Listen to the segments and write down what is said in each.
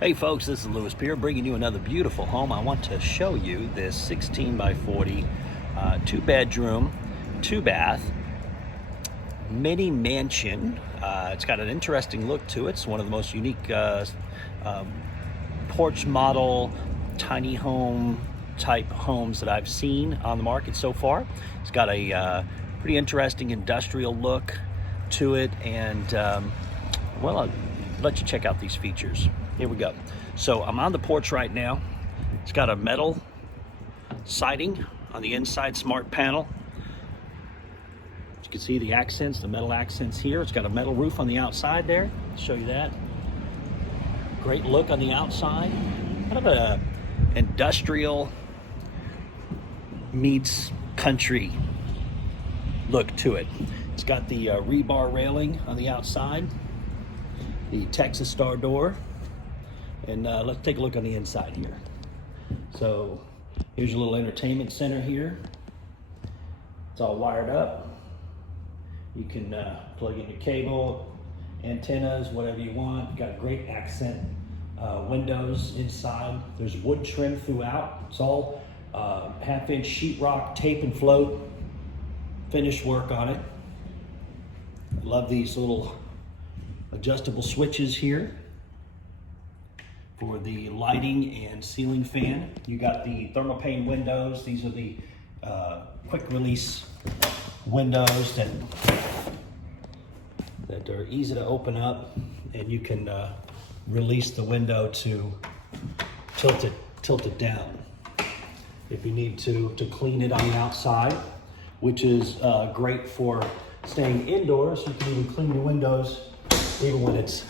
Hey folks, this is Lewis Pierre bringing you another beautiful home. I want to show you this 16 by 40 two bedroom, two bath mini mansion. It's got an interesting look to it. It's one of the most unique porch model tiny home type homes that I've seen on the market so far. It's got a pretty interesting industrial look to it, and well, I'll let you check out these features. Here we go. So I'm on the porch right now. It's got a metal siding on the inside, smart panel. You can see the accents, the metal accents here. It's got a metal roof on the outside there. I'll show you that. Great look on the outside. Kind of a industrial meets country look to it. It's got the rebar railing on the outside, the Texas Star door. And let's take a look on the inside here. So here's your little entertainment center here. It's all wired up. You can plug in your cable, antennas, whatever you want. Got great accent windows inside. There's wood trim throughout. It's all half-inch sheetrock, tape and float finish work on it. Love these little adjustable switches here for the lighting and ceiling fan. You got the thermopane windows. These are the quick release windows that are easy to open up, and you can release the window to tilt it down if you need to clean it on the outside, which is great for staying indoors. You can even clean your windows even when it's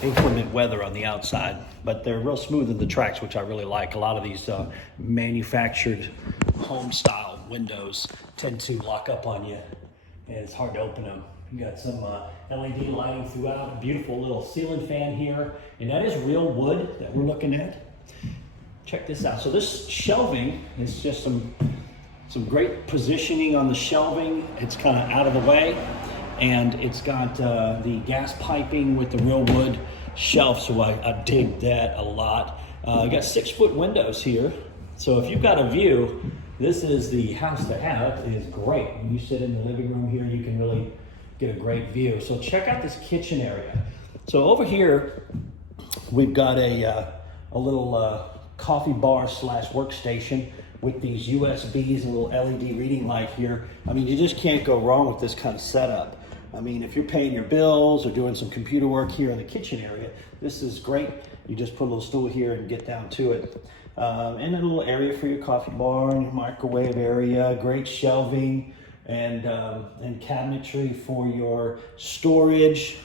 inclement weather on the outside, but they're real smooth in the tracks, which I really like. A lot of these manufactured home style windows tend to lock up on you, and it's hard to open them. You got some LED lighting throughout, a beautiful little ceiling fan here, and that is real wood that we're looking at. Check this out. So this shelving is just some great positioning on the shelving. It's kind of out of the way. And it's got the gas piping with the real wood shelf, so I dig that a lot. You got 6-foot windows here, so if you've got a view, this is the house to have. It is great. When you sit in the living room here, you can really get a great view. So check out this kitchen area. So over here, we've got a little coffee bar slash workstation with these USBs and a little LED reading light here. I mean, you just can't go wrong with this kind of setup. I mean, if you're paying your bills or doing some computer work here in the kitchen area, this is great. You just put a little stool here and get down to it. And a little area for your coffee bar and your microwave area, great shelving and cabinetry for your storage.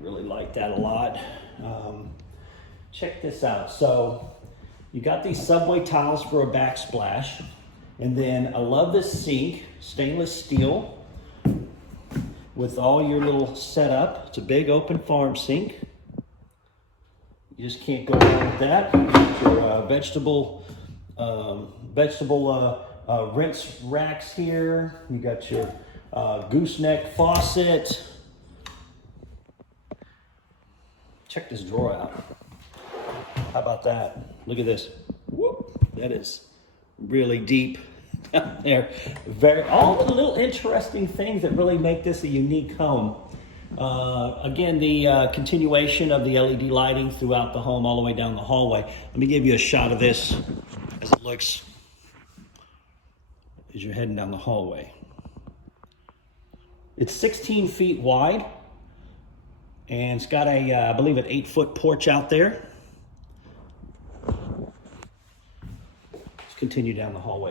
Really like that a lot. Check this out. So you got these subway tiles for a backsplash. And then I love this sink, stainless steel, with all your little setup. It's a big open farm sink. You just can't go wrong with that. Your vegetable rinse racks here. You got your gooseneck faucet. Check this drawer out. How about that? Look at this. Whoop, that is really deep down there. All the little interesting things that really make this a unique home. Again, the continuation of the LED lighting throughout the home all the way down the hallway. Let me give you a shot of this as it looks as you're heading down the hallway. It's 16 feet wide, and it's got I believe an 8-foot porch out there. Let's continue down the hallway.